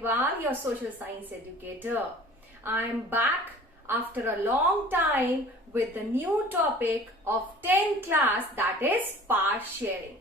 Megwal, your social science educator. I am back after a long time with the new topic of 10th class, that is power sharing.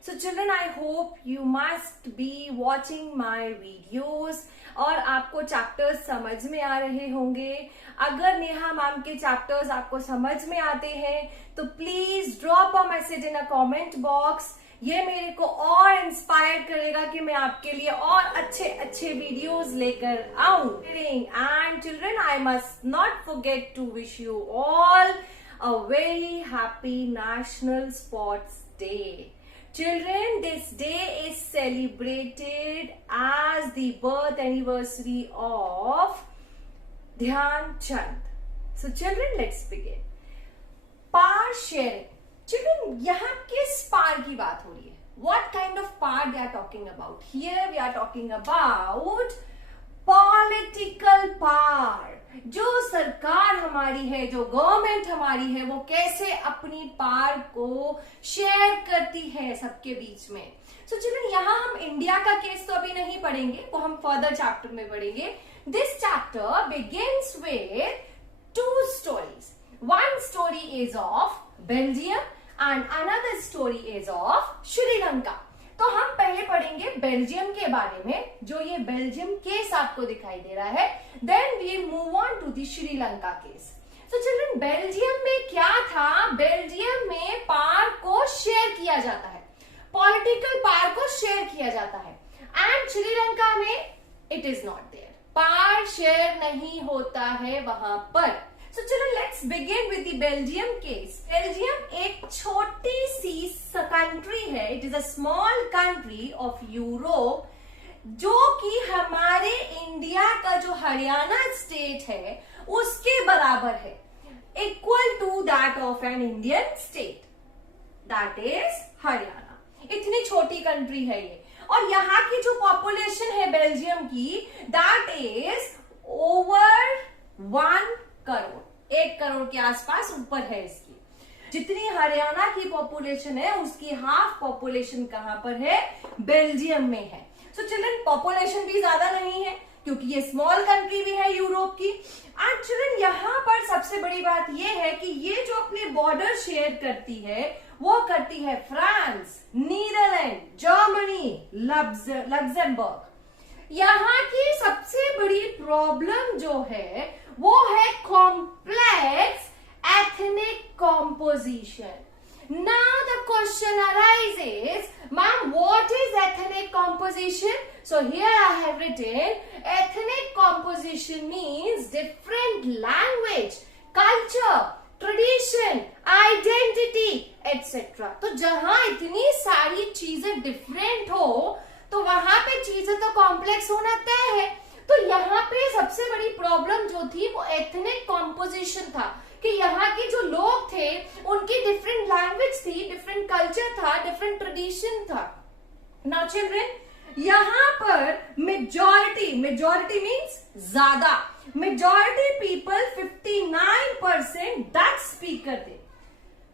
So children, I hope you must be watching my videos और आपको chapters समझ में आ रहे होंगे. अगर Neha ma'am के chapters आपको समझ में आते हैं तो please drop a message in a comment box. ये मेरे को और इंस्पायर करेगा कि मैं आपके लिए और अच्छे अच्छे वीडियोस लेकर आऊं. And children, I must not forget to wish you all a very happy national sports day. Children, this day is celebrated as the birth anniversary of Dhyan Chand. So children, let's begin. Power sharing. Children, यहाँ किस power की बात हो रही है? What kind of power they are talking about? Here we are talking about political power. जो सरकार हमारी है, जो गवर्नमेंट हमारी है, वो कैसे अपनी पावर को शेयर करती है सबके बीच में. सो चिल्ड्रन, यहाँ हम इंडिया का केस तो अभी नहीं पढ़ेंगे, वो हम फर्दर चैप्टर में पढ़ेंगे. This chapter begins with two stories. One story is of Belgium and another story is of Sri Lanka. तो हम पहले पढ़ेंगे बेल्जियम के बारे में, जो ये बेल्जियम केस आपको दिखाई दे रहा है. Then we move on to the Sri Lanka case. So children, Belgium में क्या था? बेल्जियम में पावर को शेयर किया जाता है, पॉलिटिकल पावर को शेयर किया जाता है. एंड श्रीलंका में it is not there, power share नहीं होता है वहां पर. So children, let's begin with the Belgium case. Belgium एक छोटी सी कंट्री है. It is a small country of Europe, जो कि हमारे इंडिया का जो हरियाणा स्टेट है उसके बराबर है, equal to that of an Indian state, that is Haryana. इतनी छोटी कंट्री है ये. और यहाँ की जो पॉपुलेशन है बेल्जियम की, that is over 1 crore, 1 crore के आसपास ऊपर है इसकी. जितनी हरियाणा की पॉपुलेशन है उसकी हाफ पॉपुलेशन कहां पर है? बेल्जियम में है. सो चिल्ड्रन, पॉपुलेशन भी ज्यादा नहीं है क्योंकि ये स्मॉल कंट्री भी है यूरोप की. एंड चिल्ड्रन, यहाँ पर सबसे बड़ी बात ये है कि ये जो अपने बॉर्डर शेयर करती है वो करती है फ्रांस, नीदरलैंड, जर्मनी, लग्जमबर्ग. यहाँ की सबसे बड़ी प्रॉब्लम जो है वो है complex ethnic composition. Now the question arises, ma'am, what is ethnic composition? So here I have written ethnic composition means different language, culture, tradition, identity, etc. तो जहां इतनी सारी चीजें डिफरेंट हो तो वहां पे चीजें तो कॉम्प्लेक्स होना तय है. तो यहाँ पे सबसे बड़ी प्रॉब्लम जो थी वो एथनिक कॉम्पोजिशन था, कि यहाँ के जो लोग थे उनकी डिफरेंट लैंग्वेज थी, डिफरेंट कल्चर था, डिफरेंट ट्रेडिशन था. नाउ चिल्ड्रन, यहाँ पर मेजॉरिटी मीन्स ज्यादा, मेजॉरिटी पीपल 59% डच स्पीकर थे,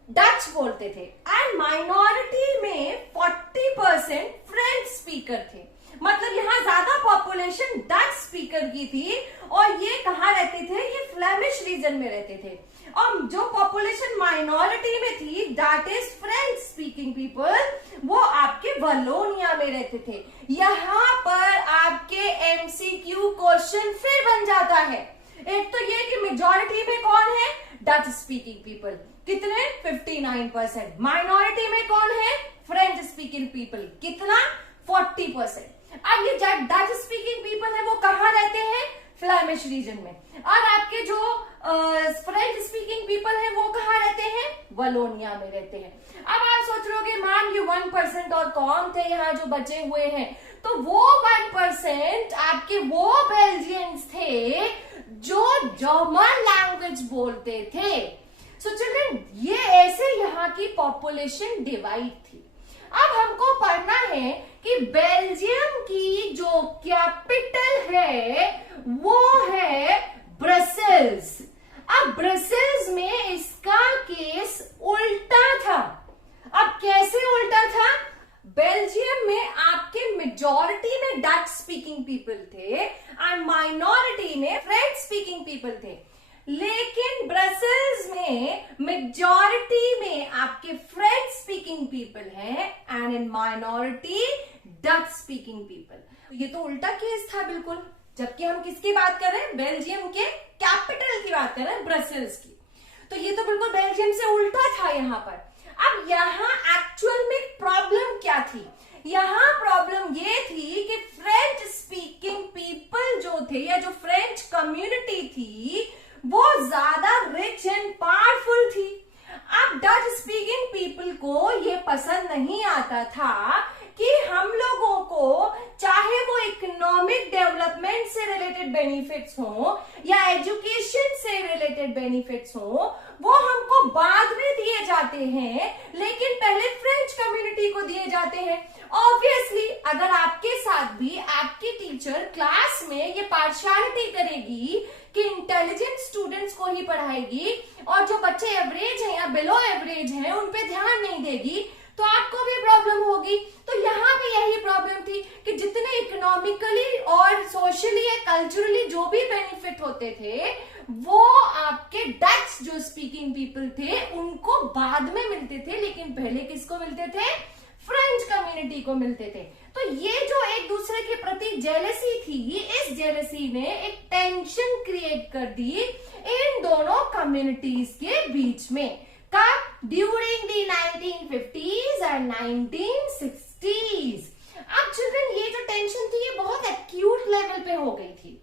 डच बोलते थे. एंड माइनॉरिटी में 40% फ्रेंच स्पीकर थे. मतलब यहाँ ज्यादा पॉपुलेशन डच स्पीकर की थी. और ये कहाँ रहते थे? ये फ्लेमिश रीजन में रहते थे. और जो पॉपुलेशन माइनॉरिटी में थी, that is French speaking people, वो आपके वलोनिया में रहते थे. यहाँ पर आपके एमसीक्यू क्वेश्चन फिर बन जाता है. एक तो ये कि मेजॉरिटी में कौन है? Dutch speaking people. कितने? 59%. माइनॉरिटी में कौन है? French speaking people. कितना? 40%. अब ये डच स्पीकिंग पीपल है वो कहाँ रहते हैं? फ्लेमिश रीजन में. और आपके जो फ्रेंच स्पीकिंग पीपल है वो कहाँ रहते हैं? वलोनिया में रहते हैं. अब आप सोच रहे होगे, मैम ये 1% और कौन थे यहाँ जो बचे हुए हैं? तो वो 1% आपके वो बेल्जियंस थे जो जर्मन लैंग्वेज बोलते थे. सो चिल्ड्रन, ये ऐसे यहाँ की पॉपुलेशन डिवाइड थी. अब हमको पढ़ना है कि बेल्जियम की जो कैपिटल है वो है ब्रसेल्स. अब ब्रसेल्स में इसका केस उल्टा था. अब कैसे उल्टा था? बेल्जियम में आपके मेजॉरिटी में डच स्पीकिंग पीपल थे एंड माइनॉरिटी में फ्रेंच स्पीकिंग पीपल थे। लेकिन ब्रसेल्स में मेजॉरिटी में आपके फ्रेंच स्पीकिंग पीपल हैं and in minority Dutch speaking people. ये तो उल्टा केस था बिल्कुल, जबकि हम किसकी बात कर रहे हैं, बेल्जियम के कैपिटल की बात कर रहे हैं, ब्रसेल्स की। तो ये तो बिल्कुल बेल्जियम से उल्टा था यहाँ पर। अब यहाँ एक्चुअल में प्रॉब्लम क्या थी, यहाँ प्रॉब्लम ये थी कि फ्रेंच स्पीकिंग पीपल जो थे या जो फ्रेंच कम्युनिटी थी वो ज्यादा रिच एंड पावरफुल थी। अब डच स्पीकिंग पीपल को ये पसंद नहीं आता था कि हम लोगों को चाहे वो इकोनॉमिक डेवलपमेंट से रिलेटेड बेनिफिट्स हो या एजुकेशन से रिलेटेड बेनिफिट्स हो, वो हमको बाद में दिए जाते हैं, लेकिन पहले फ्रेंच कम्युनिटी को दिए जाते हैं। ऑब्वियसली अगर आपके साथ भी आपकी टीचर क्लास में ये पार्शियलिटी करेगी कि इंटेलिजेंट स्टूडेंट्स को ही पढ़ाएगी और जो बच्चे एवरेज हैं या बिलो एवरेज हैं उन पे ध्यान नहीं देगी, तो आपको भी प्रॉब्लम होगी। तो यहाँ भी यही प्रॉब्लम थी कि जितने इकोनॉमिकली और सोशली या कल्चरली जो भी बेनिफिट होते थे वो आपके डच जो स्पीकिंग पीपल थे उनको बाद में मिलते थे, लेकिन पहले किसको मिलते थे, फ्रेंच कम्युनिटी को मिलते थे। तो ये जो एक दूसरे के प्रति जेलसी थी, इस जेलसी ने एक टेंशन क्रिएट कर दी इन दोनों कम्युनिटीज के बीच में। कब? During the 1950s and 1960s। अब चिल्ड्रन ये जो टेंशन थी ये बहुत एक्यूट लेवल पे हो गई थी।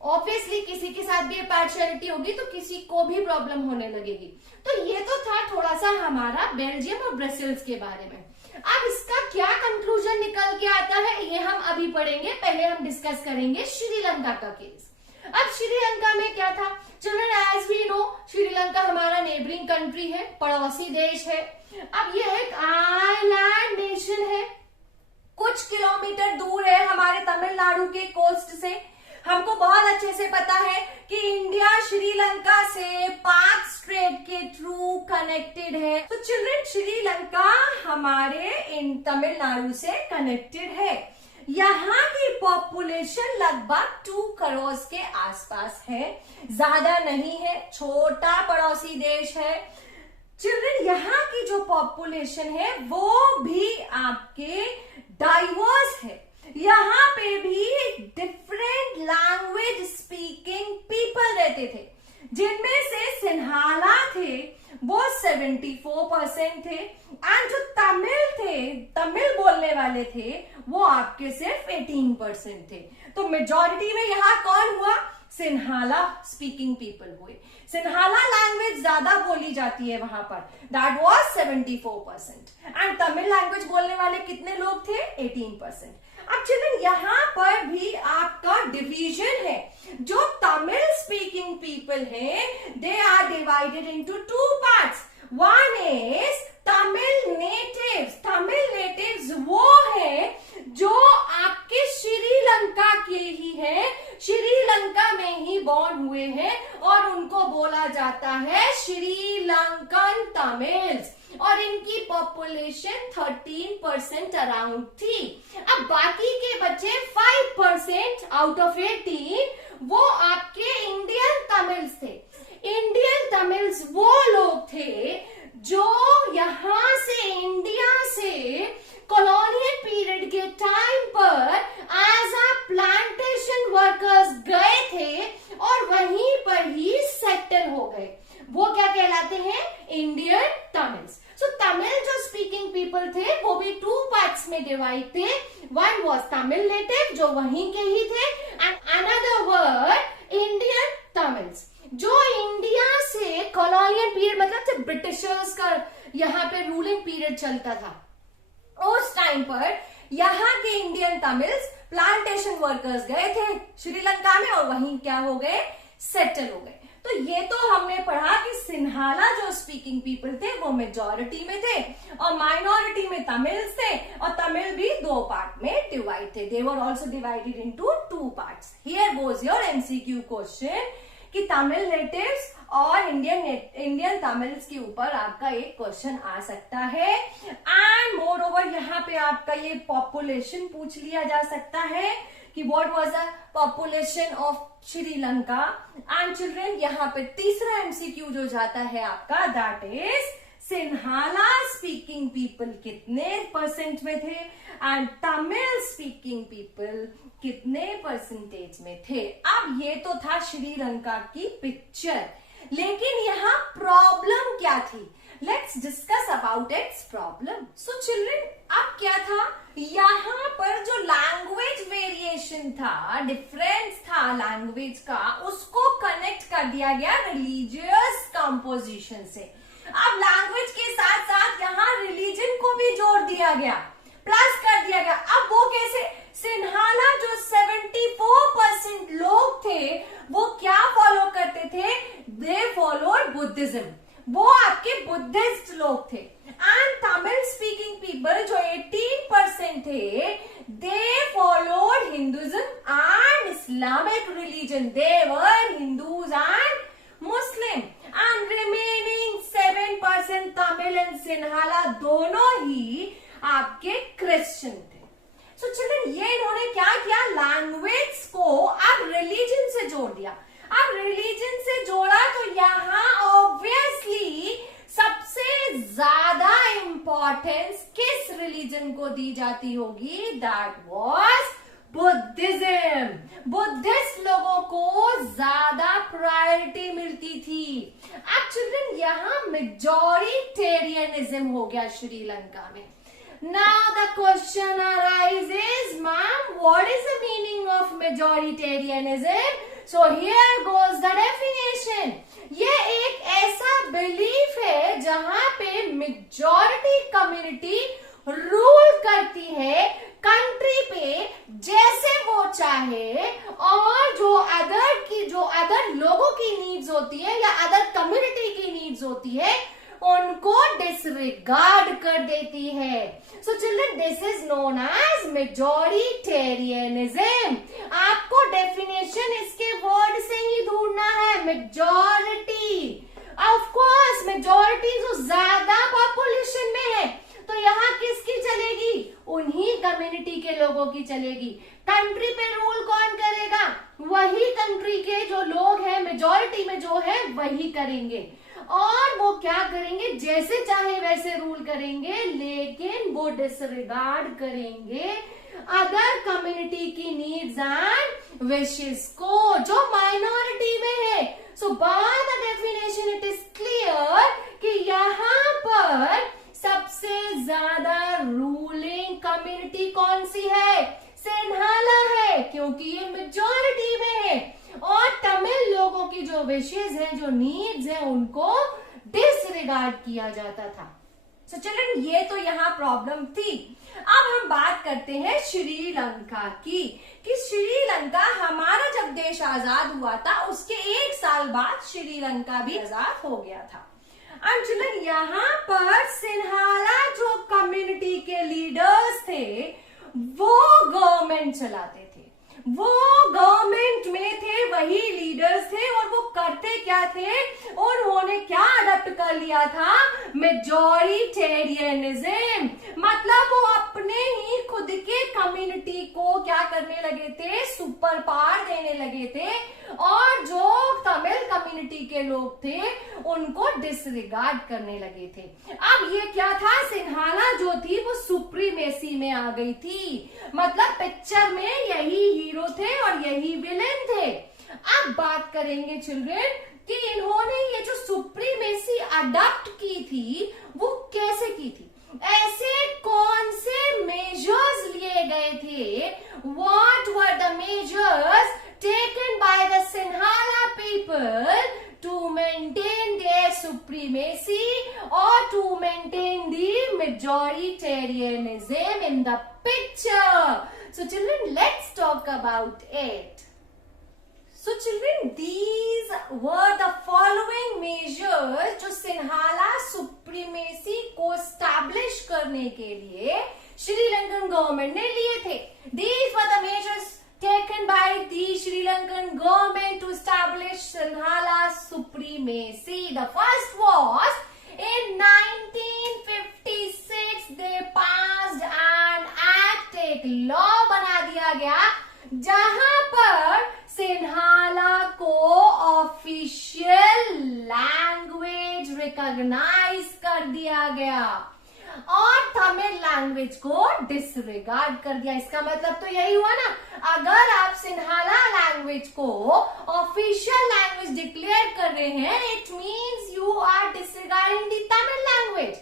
ऑब्वियसली किसी के साथ भी पार्शियलिटी होगी तो किसी को भी प्रॉब्लम होने लगेगी। तो ये तो था थोड़ा सा हमारा बेल्जियम और ब्रसेल्स के बारे में। अब इसका क्या कंक्लूजन निकल के आता है ये हम अभी पढ़ेंगे। पहले हम डिस्कस करेंगे श्रीलंका का केस। अब श्रीलंका में क्या था children, as we know Sri Lanka हमारा नेबरिंग कंट्री है, पड़ोसी देश है। अब ये एक आइलैंड नेशन है, कुछ किलोमीटर दूर है हमारे तमिलनाडु के कोस्ट से। हमको बहुत अच्छे से पता है कि इंडिया श्रीलंका से पाक स्ट्रेट के थ्रू कनेक्टेड है। तो चिल्ड्रन श्रीलंका हमारे इन तमिलनाडु से कनेक्टेड है। यहाँ की पॉपुलेशन लगभग 2 करोड़ के आसपास है, ज्यादा नहीं है, छोटा पड़ोसी देश है। चिल्ड्रन यहाँ की जो पॉपुलेशन है वो भी आपके डाइवर्स है। यहाँ पे भी डिफरेंट लैंग्वेज स्पीकिंग पीपल रहते थे, जिनमें से सिन्हाला थे वो 74% थे एंड जो तमिल बोलने वाले थे वो आपके सिर्फ 18% थे। तो मेजॉरिटी में यहाँ कौन हुआ, सिन्हाला स्पीकिंग पीपल हुए। सिन्हाला लैंग्वेज ज्यादा बोली जाती है वहां पर, that was 74%। And Tamil language बोलने वाले कितने लोग थे, 18%। अब चिल्ड्रन यहाँ पर भी आपका डिवीजन है। जो तमिल स्पीकिंग पीपल है they are divided into 2 parts. One is Tamil natives. Tamil natives वो है जो आपके श्रीलंका के ही है, श्रीलंका में ही बॉर्न हुए हैं और उनको बोला जाता है श्रीलंकन तमिल्स और इनकी पॉपुलेशन 13% अराउंड थी। अब बाकी के बचे 5% आउट ऑफ 18 वो आपके इंडियन तमिल्स थे। इंडियन तमिल्स वो लोग थे जो यहां से इंडिया से कॉलोनियल पीरियड के टाइम पर एज अ प्लांटेशन वर्कर्स गए थे और वहीं पर ही सेटल हो गए। वो क्या कहलाते हैं, इंडियन तमिल्स। सो तमिल जो स्पीकिंग पीपल थे वो भी 2 पार्ट्स में डिवाइड थे। वन वॉज तमिल नेटिव जो वहीं के ही थे and another word Indian Tamils जो इंडिया से कॉलोनियल पीरियड मतलब जब ब्रिटिशर्स का यहाँ पे रूलिंग पीरियड चलता था उस टाइम पर यहाँ के इंडियन तमिल्स प्लांटेशन वर्कर्स गए थे श्रीलंका में और वहीं क्या हो गए, सेटल हो गए। तो ये तो हमने पढ़ा कि सिन्हाला जो स्पीकिंग पीपल थे वो मेजॉरिटी में थे और माइनॉरिटी में तमिल्स थे और तमिल भी 2 पार्ट में डिवाइड थे। They were also divided into 2 parts. Here goes your MCQ question कि तमिल नेटिव्स और इंडियन तमिल्स के ऊपर आपका एक क्वेश्चन आ सकता है। एंड मोर ओवर यहाँ पे आपका ये पॉपुलेशन पूछ लिया जा सकता है कि what was the population of Sri Lanka. And children यहाँ पे तीसरा एमसीक्यू जो जाता है आपका, that is Sinhala speaking people कितने परसेंट में थे एंड तमिल स्पीकिंग पीपल कितने परसेंटेज में थे। अब ये तो था श्रीलंका की पिक्चर, लेकिन यहाँ प्रॉब्लम क्या थी? Let's discuss about it's problem. So children, अब क्या था यहाँ पर, जो लैंग्वेज वेरिएशन था, डिफरेंस था लैंग्वेज का, उसको कनेक्ट कर दिया गया रिलीजियस कंपोजिशन से। अब लैंग्वेज के साथ साथ यहाँ रिलीजन को भी जोड़ दिया गया, प्लस कर दिया गया। अब वो कैसे? सिन्हाला जो 74% लोग थे वो क्या फॉलो करते थे? दे फॉलोड बुद्धिज्म, वो आपके बुद्धिस्ट लोग थे। एंड तमिल स्पीकिंग पीपल जो 18% थे, they followed Hinduism and Islamic religion, they were Hindus and Muslim. And remaining 7% Tamil and Sinhala दोनों ही आपके क्रिश्चियन थे। सो चिल्ड्रन, ये इन्होंने क्या किया? लैंग्वेज को अब रिलीजन से जोड़ दिया। अब रिलीजन से जोड़ा तो यहाँ ऑब्वियसली सबसे ज्यादा इंपॉर्टेंस किस रिलीजन को दी जाती होगी? That was Buddhism. बुद्धिस्ट लोगों को ज्यादा प्रायोरिटी मिलती थी। अब चिल्ड्रन, यहाँ मेजॉरिटेरियनिज्म हो गया श्रीलंका में। Now the question arises, ma'am, what is the meaning of majoritarianism? So here goes the definition. ये एक ऐसा बिलीफ है जहां पे मेजॉरिटी कम्युनिटी रूल करती है कंट्री पे जैसे वो चाहे, और जो अदर लोगों की नीड्स होती है या अदर कम्युनिटी की नीड्स होती है उनको डिसरिगार्ड कर देती है। So children, this is known as majoritarianism. आपको डेफिनेशन इसके वर्ड से ही ढूंढना है, मेजॉरिटी। ऑफ कोर्स मेजॉरिटी जो ज्यादा पॉपुलेशन में है तो यहाँ किसकी चलेगी? उन्हीं कम्युनिटी के लोगों की चलेगी। कंट्री पे रूल कौन करेगा? वही कंट्री के जो लोग हैं मेजॉरिटी में जो है वही करेंगे, और वो क्या करेंगे? जैसे चाहे वैसे रूल करेंगे, लेकिन वो डिसरिगार्ड करेंगे अदर कम्युनिटी की नीड्स एंड विशेस को जो माइनॉरिटी में है। So by the definition it is clear कि यहाँ पर सबसे ज्यादा रूलिंग कम्युनिटी कौन सी है? सिन्हाला है, क्योंकि ये मेजॉरिटी में है, और तमिल लोगों की जो विशेष हैं, जो नीड्स हैं, उनको डिसरिगार्ड किया जाता था। सो चिल्ड्रन, ये तो यहाँ प्रॉब्लम थी। अब हम बात करते हैं श्रीलंका की, कि श्रीलंका हमारा जब देश आजाद हुआ था उसके 1 साल बाद श्रीलंका भी आजाद हो गया था। एंड चिल्ड्रन, यहाँ पर सिन्हाला जो कम्युनिटी के लीडर्स थे वो गवर्नमेंट चलाते थे, वो गवर्नमेंट में थे, वही लीडर्स थे, और वो करते क्या थे? उन्होंने क्या अडॉप्ट कर लिया था? मेजॉरिटेरियनिज्म। मतलब वो अपने ही खुद के कम्युनिटी को क्या करने लगे थे? सुपर पावर देने लगे थे, और जो तमिल कम्युनिटी के लोग थे उनको डिसरिगार्ड करने लगे थे। अब ये क्या था? सिन्हाला जो थी वो सुप्रीमेसी में आ गई थी, मतलब पिक्चर में यही हीरो थे और यही विलेन थे। अब बात करेंगे चिल्ड्रन कि इन्होंने ये जो सुप्रीमेसी अडॉप्ट की थी वो कैसे की थी, ऐसे कौन से मेजर्स लिए गए थे? What were the measures taken by the Sinhala people to maintain their supremacy or to maintain the majoritarianism in the picture? So children, let's talk about it. So children, these were the following measures जो Sinhala supremacy को establish करने के लिए Sri Lankan government ने लिए थे। These were the measures taken by the Sri Lankan government to establish Sinhala supremacy. The first was in 1956 they passed law बना दिया गया जहां पर सिन्हाला को ऑफिशियल लैंग्वेज रिकॉग्नाइज कर दिया गया और तमिल लैंग्वेज को डिसरिगार्ड कर दिया। इसका मतलब तो यही हुआ ना, अगर आप सिन्हाला लैंग्वेज को ऑफिशियल लैंग्वेज डिक्लेयर कर रहे हैं, it means you are disregarding the Tamil language.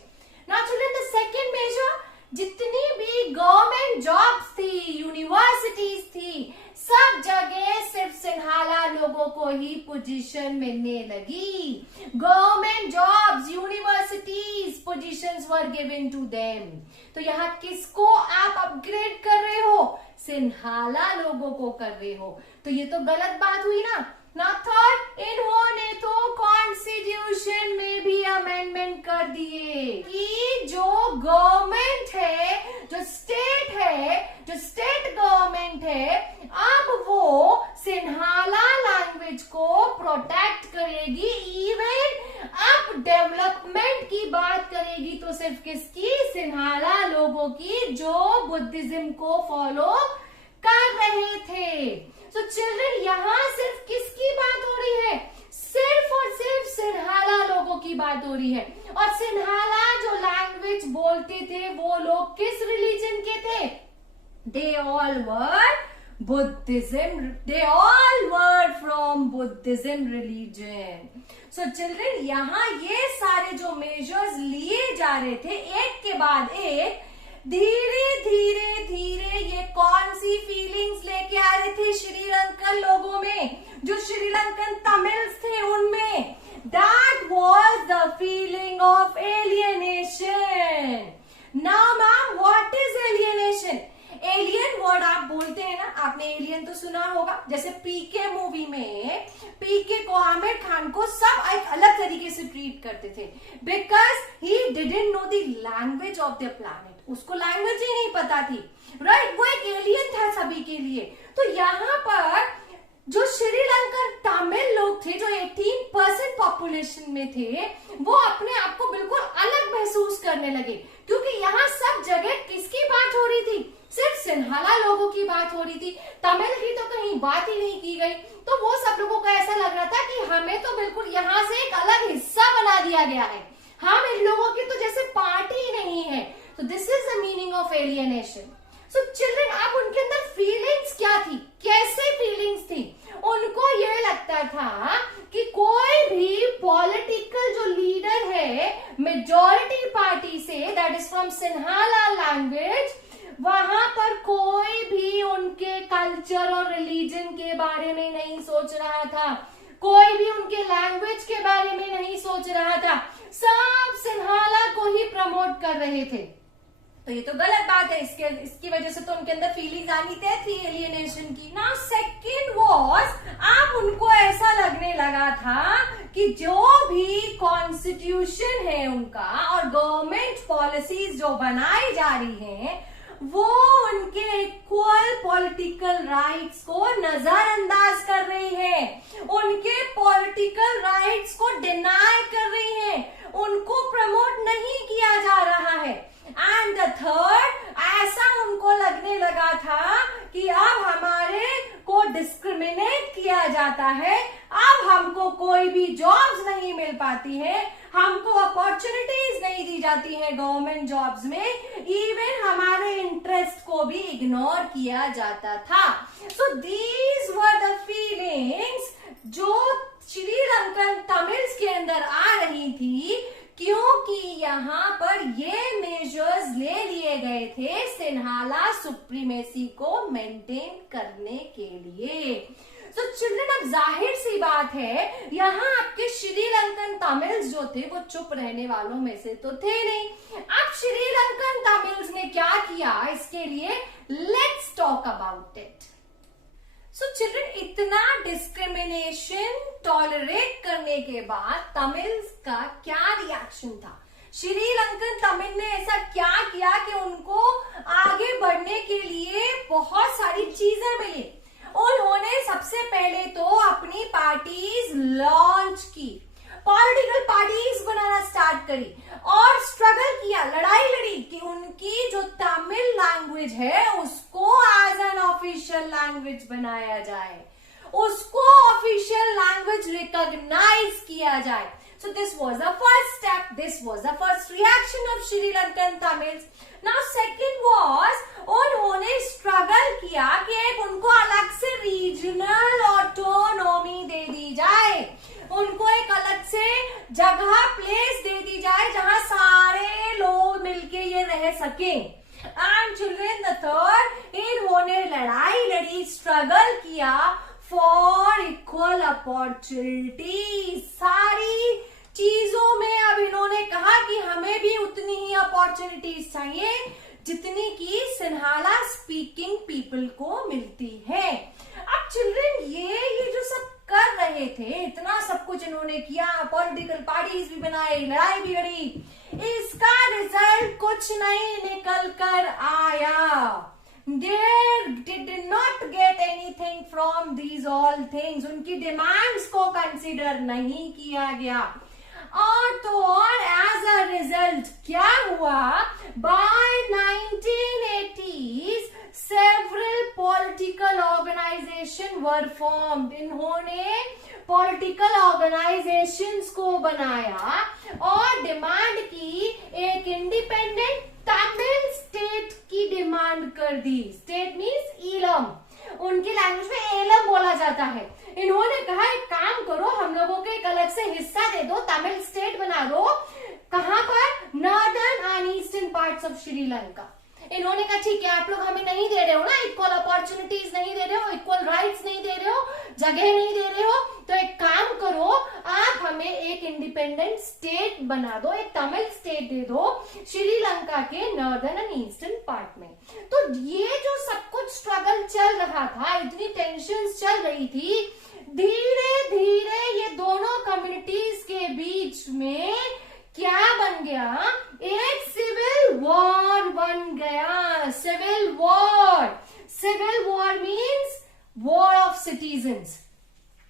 Now children, the second major, जितनी भी गवर्नमेंट जॉब्स थी, यूनिवर्सिटीज थी, सब जगह सिर्फ सिन्हाला लोगों को ही पोजीशन मिलने लगी। Government jobs, universities, positions were given to them. तो यहाँ किसको आप अपग्रेड कर रहे हो? सिन्हाला लोगों को कर रहे हो। तो ये तो गलत बात हुई ना। ना थर्ड, इन्होंने तो कॉन्स्टिट्यूशन में भी अमेंडमेंट कर दिए कि जो गवर्नमेंट है, जो स्टेट गवर्नमेंट है, अब वो सिन्हाला लैंग्वेज को प्रोटेक्ट करेगी। इवन अब डेवलपमेंट की बात करेगी तो सिर्फ किसकी? सिन्हाला लोगों की, जो बुद्धिज्म को फॉलो कर रहे थे। तो चिल्ड्रन, यहाँ सिर्फ किसकी बात हो रही है? सिर्फ और सिर्फ सिन्हाला लोगों की बात हो रही है। और सिन्हाला जो लैंग्वेज बोलते थे वो लोग किस रिलीजन के थे? They all were Buddhism. They all were from Buddhism religion. So children, यहाँ ये सारे जो measures लिए जा रहे थे, एक के बाद एक, धीरे धीरे ये कौन सी फीलिंग्स लेके आ रहे थे श्रीलंकन लोगों में, जो श्रीलंकन तमिल्स थे उनमें? That was the feeling of alienation. Now ma'am, what is alienation? Alien word आप बोलते हैं ना, आपने एलियन तो सुना होगा। जैसे पीके मूवी में पीके को, आमिर खान को सब एक अलग तरीके से ट्रीट करते थे, because he didn't know the language of the planet. उसको लैंग्वेज ही नहीं पता थी, राइट? वो एक एलियन था सभी के लिए। तो यहाँ पर जो श्रीलंकन तमिल लोग थे, जो 18% पॉपुलेशन में थे, वो अपने आप को बिल्कुल अलग महसूस करने लगे, क्योंकि यहाँ सब जगह किसकी बात हो रही थी? सिर्फ सिन्हाला लोगों की बात हो रही थी, तमिल की तो कहीं बात ही नहीं की गई। तो वो सब लोगों को ऐसा लग रहा था कि हमें तो बिल्कुल यहाँ से एक अलग हिस्सा बना दिया गया है, हम इन लोगों की तो जैसे पार्टी ही नहीं है। तो this is the meaning of alienation. So children, अब उनके अंदर फीलिंग्स क्या थी? कैसे फीलिंग्स थी? उनको ये लगता था कि कोई भी पॉलिटिकल जो लीडर है मेजॉरिटी पार्टी से, that is from Sinhala language, वहां पर कोई भी उनके कल्चर और रिलीजन के बारे में नहीं सोच रहा था, कोई भी उनके लैंग्वेज के बारे में नहीं सोच रहा था, सब सिन्हाला को ही प्रमोट कर रहे थे। तो ये तो गलत बात है। इसकी वजह से तो उनके अंदर फीलिंग्स आनी तय थी एलियनेशन की ना। सेकंड वाज, अब उनको ऐसा लगने लगा था कि जो भी कॉन्स्टिट्यूशन है उनका और गवर्नमेंट पॉलिसीज जो बनाई जा रही हैं, वो उनके इक्वल पॉलिटिकल राइट्स को नजरअंदाज कर रही है, उनके पॉलिटिकल राइट्स को डिनाई कर रही है, उनको प्रमोट नहीं किया जा रहा है। एंड द थर्ड, ऐसा उनको लगने लगा था कि अब हमारे को डिस्क्रिमिनेट किया जाता है, अब हमको कोई भी जॉब्स नहीं मिल पाती है, हमको अपॉर्चुनिटीज नहीं दी जाती है गवर्नमेंट जॉब्स में, इवन हमारे इंटरेस्ट को भी इग्नोर किया जाता था। So these were the feelings जो श्रीलंकन तमिल्स के अंदर आ रही थी, क्योंकि यहाँ पर ये मेजर्स ले लिए गए थे सिन्हाला सुप्रीमेसी को मेंटेन करने के लिए। तो चिल्ड्रन, अब जाहिर सी बात है, यहाँ आपके श्रीलंकन तमिल्स जो थे वो चुप रहने वालों में से तो थे नहीं। अब श्रीलंकन तमिल्स ने क्या किया इसके लिए, let's talk about it. So children, इतना डिस्क्रिमिनेशन टॉलरेट करने के बाद तमिल्स का क्या रिएक्शन था? श्रीलंकन तमिल ने ऐसा क्या किया कि उनको आगे बढ़ने के लिए बहुत सारी चीजें मिली। उन्होंने सबसे पहले तो अपनी पार्टीज लॉन्च की, पॉलिटिकल पार्टीज बनाना स्टार्ट करी और स्ट्रगल किया, लड़ाई लड़ी कि उनकी कि जो तमिल लैंग्वेज है उसको एज एन ऑफिशियल लैंग्वेज बनाया जाए, उसको ऑफिशियल लैंग्वेज रिकॉग्नाइज किया जाए. So this was the first step. This was the first reaction of Sri Lankan Tamils. Now second was उन्होंने स्ट्रगल किया कि एक उनको अलग से रीजनल ऑटोनॉमी दे दी जाए, उनको एक अलग से जगह प्लेस दे दी जाए जहां सारे लोग मिलके ये रह सकें. एंड चिल्ड्रन द थर्ड, इन्होंने लड़ाई लड़ी, स्ट्रगल किया फॉर इक्वल अपॉर्चुनिटी. सारी चीजों में अब इन्होंने कहा कि हमें भी उतनी ही अपॉर्चुनिटीज चाहिए जितनी की सिन्हाला स्पीकिंग पीपल को मिलती है. अब चिल्ड्रन ये जो सब कर रहे थे, इतना सब कुछ इन्होंने किया, पॉलिटिकल पार्टीज भी बनाए, लड़ाई भी लड़ी, इसका रिजल्ट कुछ नहीं निकल कर आया. They did not get anything from these all things. उनकी डिमांड्स को कंसिडर नहीं किया गया. और तो और एज अ रिजल्ट क्या हुआ, by 1980s several political organization were formed. इन्होंने पॉलिटिकल ऑर्गेनाइजेशंस को बनाया और डिमांड की, एक इंडिपेंडेंट तमिल स्टेट की डिमांड कर दी. स्टेट मीन्स ईलम, उनकी लैंग्वेज में एलम बोला जाता है. इन्होंने कहा एक काम करो, हम लोगों को एक अलग से हिस्सा दे दो, तमिल स्टेट बना दो. कहां पर? Northern and eastern parts of Sri Lanka. इन्होंने कहा ठीक है, आप लोग हमें नहीं दे रहे हो ना, इक्वल अपॉर्चुनिटीज नहीं दे रहे हो, इक्वल राइट्स नहीं दे रहे हो, जगह नहीं दे रहे हो, तो एक काम करो, आप हमें एक इंडिपेंडेंट स्टेट बना दो, एक तमिल स्टेट दे दो श्रीलंका के नॉर्दर्न एंड ईस्टर्न पार्ट में. तो ये जो सब कुछ स्ट्रगल चल रहा था, इतनी टेंशन चल रही थी, धीरे धीरे ये दोनों कम्युनिटीज के बीच में क्या बन गया, एक सिविल वॉर बन गया. Civil war, civil war means war of citizens,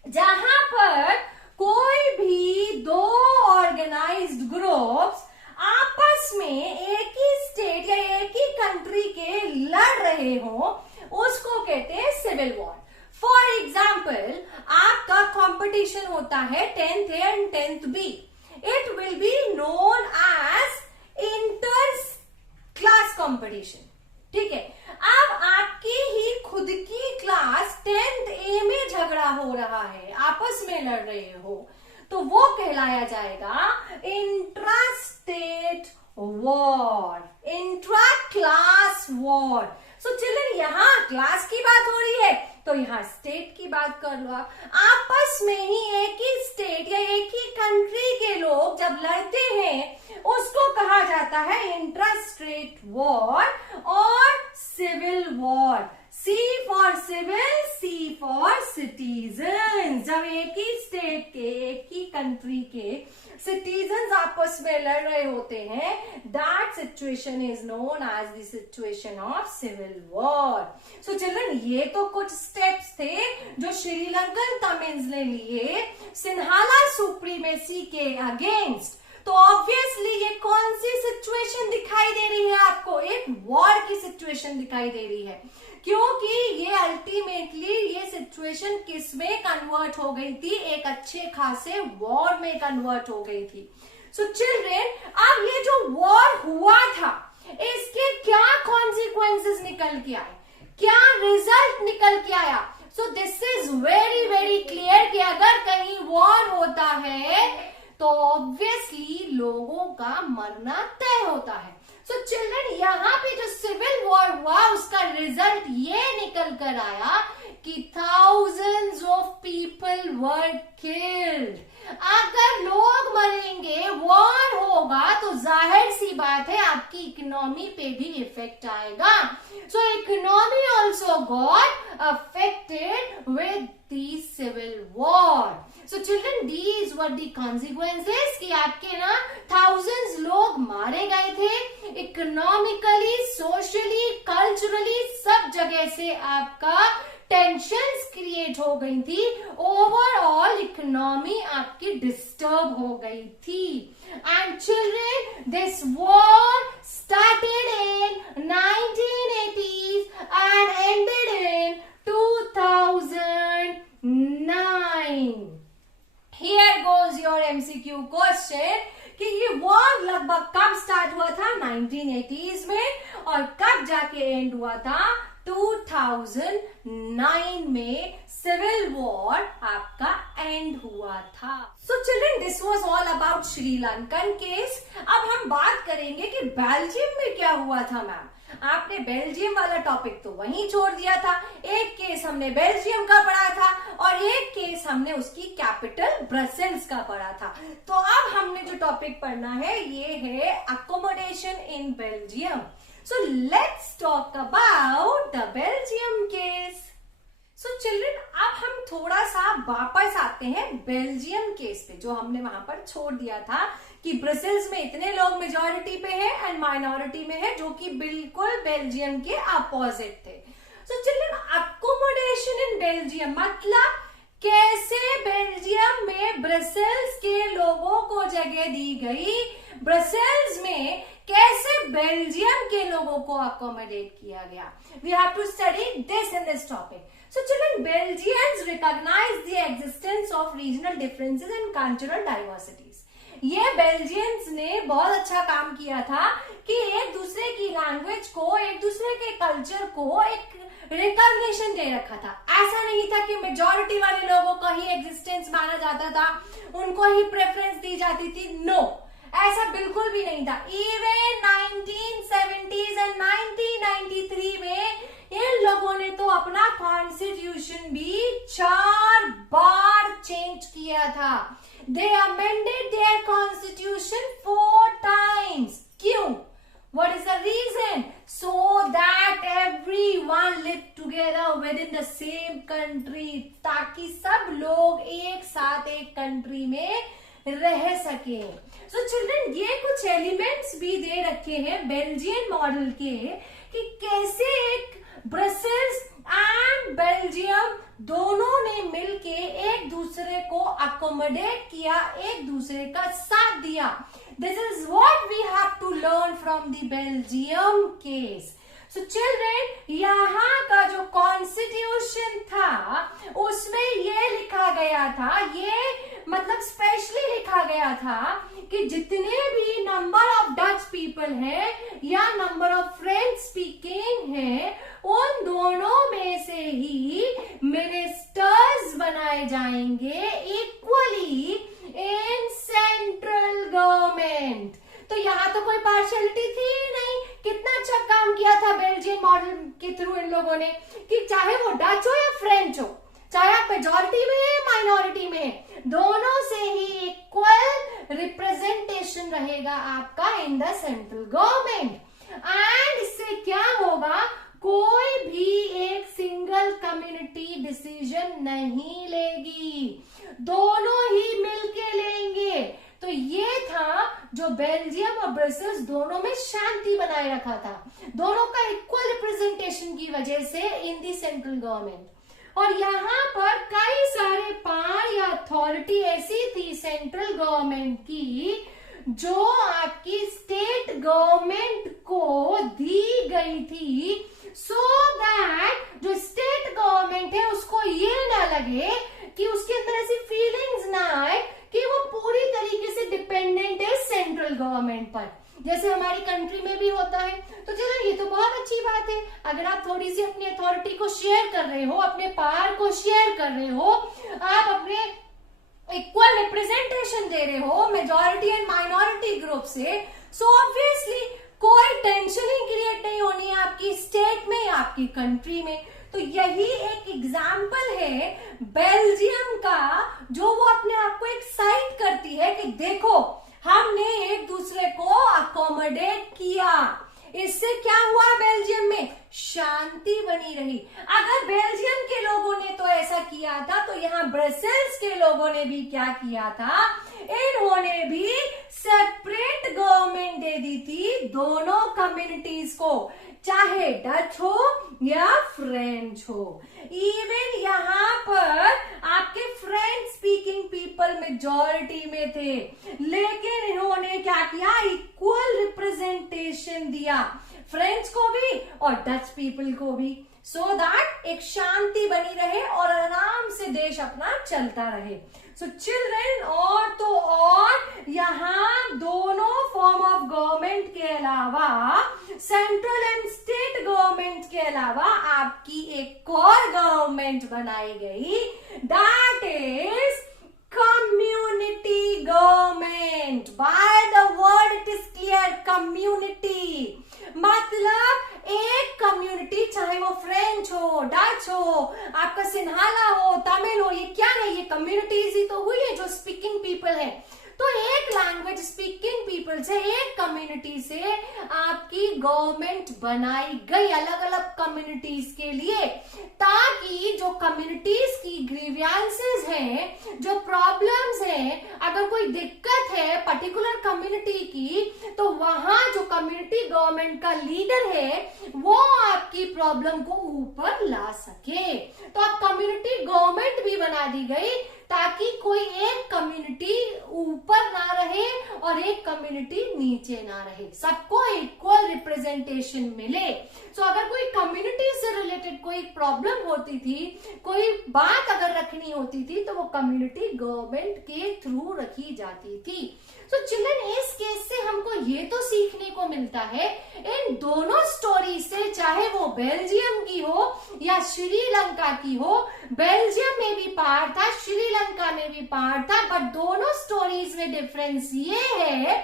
जहां पर कोई भी दो ऑर्गेनाइज्ड ग्रुप्स आपस में एक ही स्टेट या एक ही कंट्री के लड़ रहे हो, उसको कहते हैं सिविल वॉर. फॉर एग्जाम्पल, आपका कंपटीशन होता है 10th A and 10th B. It will be known as inter-class competition. ठीक है, अब आपकी ही खुद की क्लास 10th A में झगड़ा हो रहा है, आपस में लड़ रहे हो, तो वो कहलाया जाएगा intra state war, intra class war. So children, यहाँ क्लास की बात हो रही है तो यहाँ स्टेट की बात कर लो. आप आपस में ही एक ही स्टेट या एक ही कंट्री के लोग जब लड़ते हैं उसको कहा जाता है इंट्रा स्टेट वॉर और civil war. C for civil, C for citizen. जब एक ही स्टेट के, एक ही कंट्री के सिटीजन्स आपस में लड़ रहे होते हैं, that situation is known as the situation of civil war. So children, ये तो कुछ स्टेप्स थे जो श्रीलंकन तमिल्स ने लिए सिन्हाला सुप्रीमेसी के अगेंस्ट. तो ऑब्वियसली ये कौन सी सिचुएशन दिखाई दे रही है आपको? एक वॉर की सिचुएशन दिखाई दे रही है, क्योंकि ये अल्टीमेटली ये सिचुएशन किस में कन्वर्ट हो गई थी? एक अच्छे खासे वॉर में कन्वर्ट हो गई थी. सो चिल्ड्रन, अब ये जो वॉर हुआ था, इसके क्या कॉन्सिक्वेंसेस निकल के आए, क्या रिजल्ट निकल के आया? So this is very very clear कि अगर कहीं वॉर होता है तो ऑब्वियसली लोगों का मरना तय होता है. सो चिल्ड्रन, यहाँ पे जो सिविल वॉर हुआ उसका रिजल्ट ये निकल कर आया कि thousands of people were killed. अगर लोग मरेंगे, वॉर होगा, तो जाहिर सी बात है आपकी इकोनॉमी पे भी इफेक्ट आएगा. So economy also got affected with the civil war. So children, these were the consequences कि आपके ना thousands लोग मारे गए थे, इकोनॉमिकली, सोशली, कल्चरली सब जगह से आपका टेंशन्स क्रिएट हो गई थी, ओवरऑल इकोनॉमी आपकी डिस्टर्ब हो गई थी. And children, this war started in 1980s and ended in 2009. Here goes your MCQ question कि ये वॉर लगभग कब स्टार्ट हुआ था 1980s में और कब जाके एंड हुआ था 2009 में. सिविल वॉर आपका एंड हुआ था. सो children, this was all about Sri Lankan case. अब हम बात करेंगे कि बेल्जियम में क्या हुआ था. मैम, आपने बेल्जियम वाला टॉपिक तो वहीं छोड़ दिया था. एक केस हमने बेल्जियम का पढ़ा था और एक केस हमने उसकी कैपिटल ब्रसेल्स का पढ़ा था. तो अब हमने जो टॉपिक पढ़ना है ये है accommodation in Belgium. So let's talk about the Belgium case. So children, अब हम थोड़ा सा वापस आते हैं बेल्जियम केस पे जो हमने वहां पर छोड़ दिया था कि ब्रसेल्स में इतने लोग मेजॉरिटी पे है एंड माइनॉरिटी में है, जो कि बिल्कुल बेल्जियम के अपोजिट थे. So children, accommodation in Belgium मतलब कैसे बेल्जियम में ब्रसेल्स के लोगों को जगह दी गई, ब्रसेल्स में कैसे बेल्जियम के लोगों को अकोमोडेट किया गया. We have to study this in this topic. So children, Belgians recognise the existence of regional differences and cultural diversities. ये बेल्जियंस ने बहुत अच्छा काम किया था कि एक दूसरे की लैंग्वेज को, एक दूसरे के कल्चर को एक रिकॉग्निशन दे रखा था. ऐसा नहीं था कि मेजॉरिटी वाले लोगों का ही एग्जिस्टेंस माना जाता था, उनको ही प्रेफरेंस दी जाती थी. नो, ऐसा बिल्कुल भी नहीं था. इवन 1970s एंड 1993 में इन लोगों ने तो अपना कॉन्स्टिट्यूशन भी 4 बार चेंज किया था. दे अमेंडेड देयर कॉन्स्टिट्यूशन 4 times. क्यों? What is the reason? So that everyone live together within the same country, ताकि सब लोग एक साथ एक कंट्री में रह सके. सो चिल्ड्रन, ये कुछ एलिमेंट्स भी दे रखे हैं बेल्जियन मॉडल के कि कैसे एक ब्रसेल्स एंड बेल्जियम दोनों ने मिलके एक दूसरे को अकोमोडेट किया, एक दूसरे का साथ दिया. This is what we have to learn from the Belgium case. So children, यहाँ का जो कॉन्स्टिट्यूशन था उसमें ये लिखा गया था, ये मतलब स्पेशली लिखा गया था कि जितने भी नंबर ऑफ डच पीपल हैं या नंबर ऑफ फ्रेंच स्पीकिंग हैं, उन दोनों में से ही मिनिस्टर्स बनाए जाएंगे इक्वली इन सेंट्रल गवर्नमेंट. तो यहाँ तो कोई पार्शियलिटी थी ही नहीं. कितना अच्छा काम किया था बेल्जियन मॉडल के थ्रू इन लोगों ने कि चाहे वो डच हो या फ्रेंच हो, चाहे आप मेजॉरिटी में है माइनॉरिटी में, दोनों से ही इक्वल रिप्रेजेंटेशन रहेगा आपका in the central government. And इससे क्या होगा, कोई भी एक सिंगल कम्युनिटी डिसीजन नहीं लेगी, दोनों ही मिलके लेंगे. तो ये था जो बेल्जियम और ब्रसेल्स दोनों में शांति बनाए रखा था, दोनों का इक्वल रिप्रेजेंटेशन की वजह से इन दी सेंट्रल गवर्नमेंट. और यहाँ पर कई सारे पावर या अथॉरिटी ऐसी थी सेंट्रल गवर्नमेंट की जो आपकी स्टेट गवर्नमेंट को दी गई थी, सो दैट जो स्टेट गवर्नमेंट है उसको ये ना लगे कि उसके अंदर ऐसी फीलिंग्स ना आए कि वो पूरी तरीके से डिपेंडेंट है सेंट्रल गवर्नमेंट पर, जैसे हमारी कंट्री में भी होता है. तो चलो, ये तो बहुत अच्छी बात है. अगर आप थोड़ी सी अपनी अथॉरिटी को शेयर कर रहे हो, अपने पावर को शेयर कर रहे हो, आप अपने इक्वल रिप्रेजेंटेशन दे रहे हो मेजॉरिटी एंड माइनॉरिटी ग्रुप से, सो ऑब्वियसली कोई टेंशन ही क्रिएट नहीं होनी है आपकी स्टेट में या आपकी कंट्री में. तो यही एक एग्जाम्पल है बेल्जियम का, जो वो अपने आप को एक साइट करती है कि देखो हमने एक दूसरे को अकोमोडेट किया. इससे क्या हुआ, बेल्जियम में शांति बनी रही. अगर बेल्जियम के लोगों ने तो ऐसा किया था, तो यहाँ ब्रसेल्स के लोगों ने भी क्या किया था, इन्होंने भी सेपरेट गवर्नमेंट दे दी थी दोनों कम्युनिटीज को चाहे डच हो या फ्रेंच हो। इवन यहाँ पर आपके फ्रेंच स्पीकिंग पीपल मेजॉरिटी में थे, लेकिन इन्होंने क्या किया, इक्वल रिप्रेजेंटेशन दिया फ्रेंच को भी और डच पीपल को भी, सो दैट एक शांति बनी रहे और आराम से देश अपना चलता रहे। सो चिल्ड्रन, और तो और यहाँ दोनों फॉर्म ऑफ गवर्नमेंट के अलावा, सेंट्रल एंड स्टेट गवर्नमेंट के अलावा आपकी एक और गवर्नमेंट बनाई गई, that is community government. By the word it is clear, community मतलब एक कम्युनिटी, चाहे वो फ्रेंच हो, डच हो, आपका सिन्हाला हो, तमिल हो, ये क्या है, ये कम्युनिटीज ही तो हुई है जो स्पीकिंग पीपल है। तो एक लैंग्वेज स्पीकिंग पीपल से, एक कम्युनिटी से आपकी गवर्नमेंट बनाई गई अलग अलग कम्युनिटीज के लिए, ताकि जो कम्युनिटीज की ग्रीवियंसेस हैं, जो प्रॉब्लम्स हैं, अगर कोई दिक्कत है पर्टिकुलर कम्युनिटी की, तो वहां जो कम्युनिटी गवर्नमेंट का लीडर है वो आपकी प्रॉब्लम को ऊपर ला सके। तो अब कम्युनिटी गवर्नमेंट भी बना दी गई ताकि कोई एक कम्युनिटी ऊपर ना रहे और एक कम्युनिटी नीचे ना रहे, सबको इक्वल रिप्रेजेंटेशन मिले। सो अगर कोई कम्युनिटी से रिलेटेड कोई प्रॉब्लम होती थी, कोई बात अगर रखनी होती थी, तो वो कम्युनिटी गवर्नमेंट के थ्रू रखी जाती थी। सो चिल्ड्रन, इस केस से हमको ये तो सीखने को मिलता है इन दोनों स्टोरी से, चाहे वो बेल्जियम की हो या श्रीलंका की हो, बेल्जियम में भी पार्ट था, श्रीलंका में भी पार्ट था, बट दोनों स्टोरीज में डिफरेंस ये है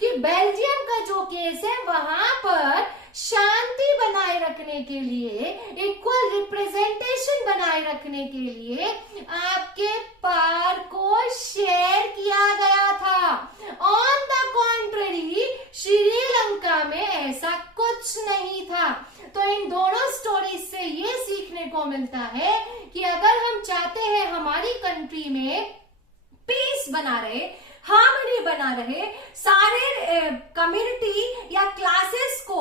कि बेल्जियम का जो केस है वहां पर शांति बनाए रखने के लिए, इक्वल रिप्रेजेंटेशन बनाए रखने के लिए आपके पार को शेयर किया गया था। ऑन द कॉन्ट्ररी श्रीलंका में ऐसा कुछ नहीं था। तो इन दोनों स्टोरीज से ये सीखने को मिलता है कि अगर हम चाहते हैं हमारी कंट्री में पीस बना रहे, हार्मनी बना रहे, सारे कम्युनिटी या क्लासेस को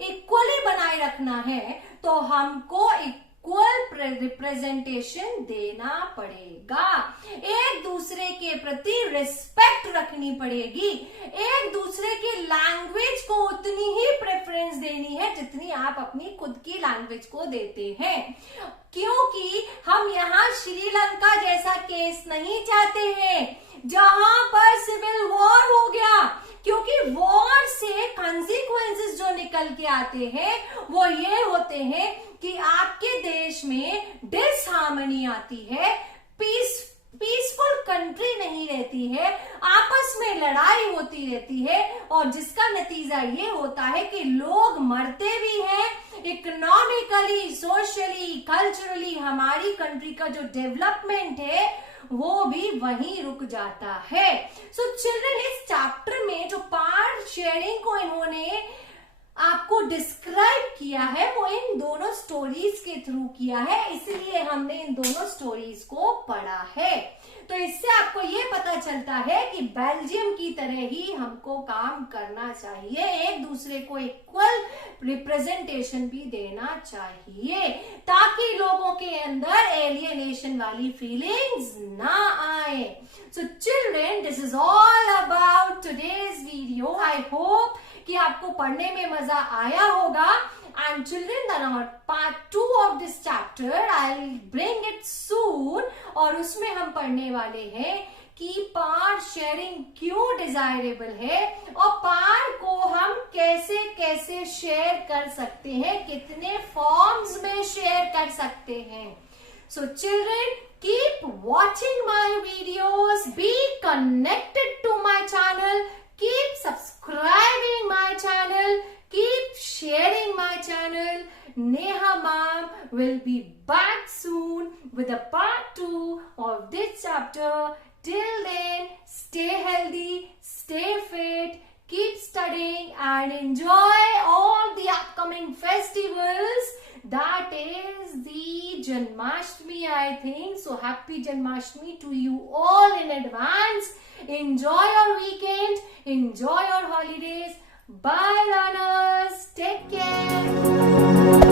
इक्वली बनाए रखना है, तो हमको इक्वल रिप्रेजेंटेशन देना पड़ेगा, एक दूसरे के प्रति रिस्पेक्ट रखनी पड़ेगी, एक दूसरे की लैंग्वेज को उतनी ही प्रेफरेंस देनी है जितनी आप अपनी खुद की लैंग्वेज को देते हैं। क्योंकि हम यहाँ श्रीलंका जैसा केस नहीं चाहते हैं जहां पर सिविल वॉर हो गया, क्योंकि वॉर से कॉन्सिक्वेंसेस जो निकल के आते हैं वो ये होते हैं कि आपके देश में डिसहार्मनी आती है, पीसफुल कंट्री नहीं रहती है, आपस में लड़ाई होती रहती है, और जिसका नतीजा ये होता है कि लोग मरते भी हैं, इकोनॉमिकली, सोशली, कल्चरली हमारी कंट्री का जो डेवलपमेंट है वो भी वहीं रुक जाता है। सो चिल्ड्रन, इस चैप्टर में जो पार्ट शेयरिंग को इन्होंने आपको डिस्क्राइब किया है वो इन दोनों स्टोरीज के थ्रू किया है, इसलिए हमने इन दोनों स्टोरीज को पढ़ा है। तो इससे आपको ये पता चलता है कि बेल्जियम की तरह ही हमको काम करना चाहिए, एक दूसरे को इक्वल रिप्रेजेंटेशन भी देना चाहिए, ताकि लोगों के अंदर एलियनेशन वाली फीलिंग्स ना आए। सो children, this is all about today's video. I hope कि आपको पढ़ने में मजा आया होगा। And children, the part 2 of this chapter I'll bring it soon, और उसमें हम पढ़ने वाले हैं कि पार्ट शेयरिंग क्यों डिजायरेबल है और पार्ट को हम कैसे कैसे शेयर कर सकते हैं, कितने फॉर्म्स में शेयर कर सकते हैं। So children, keep watching my videos, be connected to my channel, keep subscribing my channel, keep sharing my channel. Neha ma'am will be back soon with a part 2 of this chapter. Till then, stay healthy, stay fit, keep studying and enjoy all the upcoming festivals. That is the Janmashtami, I think. So happy Janmashtami to you all in advance. Enjoy your weekend, enjoy your holidays. Bye learners, take care.